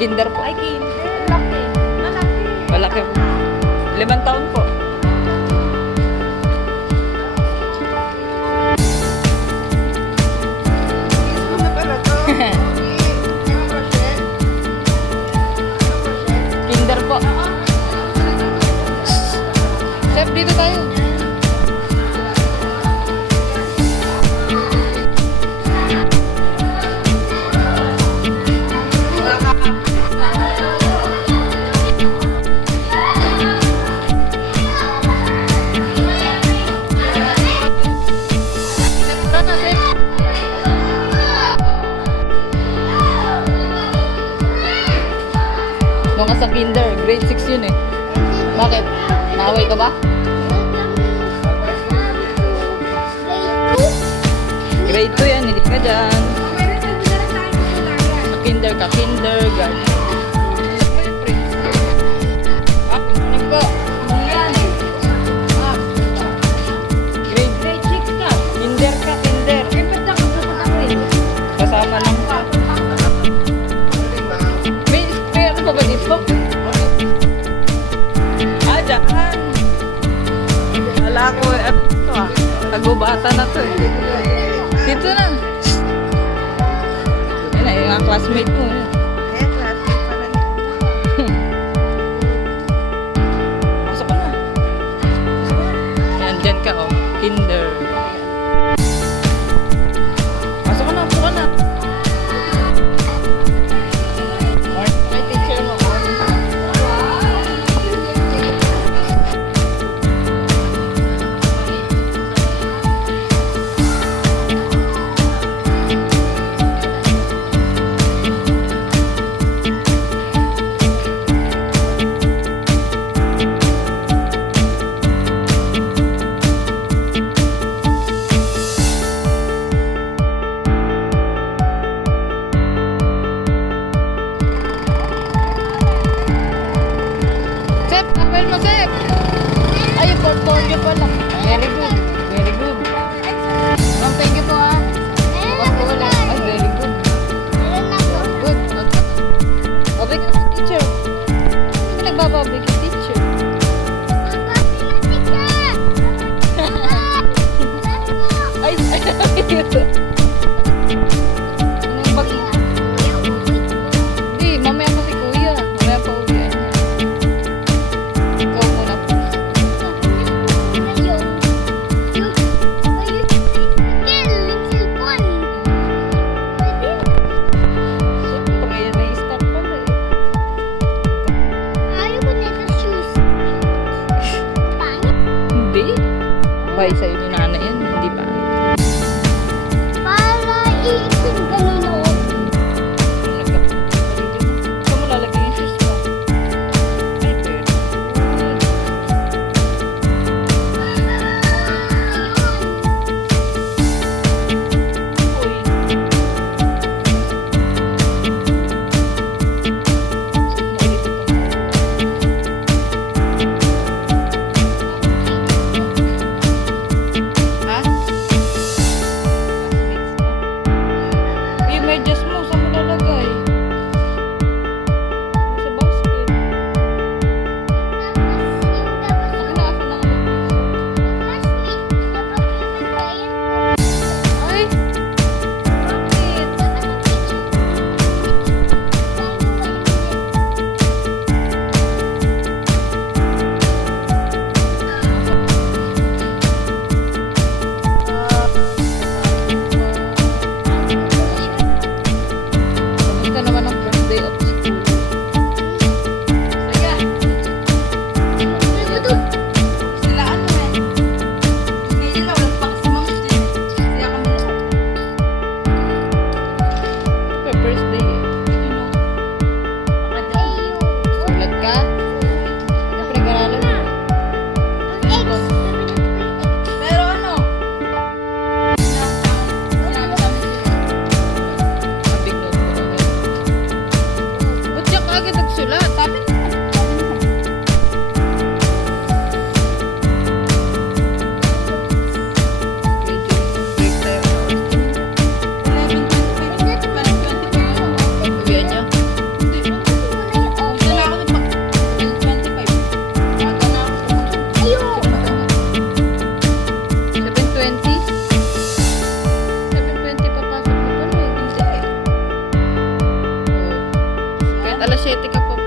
Kinder po. Ay, kinder. Laki. Malaki. Malaki po. 5 taon po. Ano pala to? Kinder po. Chef, dito tayo. Nung ka sa kinder, grade 6 yun eh. Bakit? Naaway ka ba? Grade 2 yan, hindi ka dyan. Sa kinder ka, kindergarten. Ah, kumain po. Yan. Ah. Grade 6 ka. Kinder ka, kinder. Kasama lang ka. May ano pa ba dito? Ah, dyan. Wala ko eh. Ano ito ah? Nagbubata na to eh. Dito na. Yan na, yung classmate mo. Yan. Ayan, classmate pala niya. Pasok ka na. Yan, dyan ka oh. Kinder. Pasok ka na, pasok ka na. May teacher mo. Sep, kapel mo, Sep. Ay, yung portfolio pala. Very good. Very good. Ma'am, thank you po ah. Portfolio. Ay, very good. Good. Public na teacher. Hindi nagbapublic yung teacher. Ay, ito. Hindi, mamaya pa si kuya. Mamaya pa uwi. Ikaw muna po. Siyempre, yan na i-start pala eh. Hindi. Bye sa'yo ni Nana yan. Hindi ba? Saan mo lalagay yung shoes mo? Ay, very good. Uy. Ha? ka po,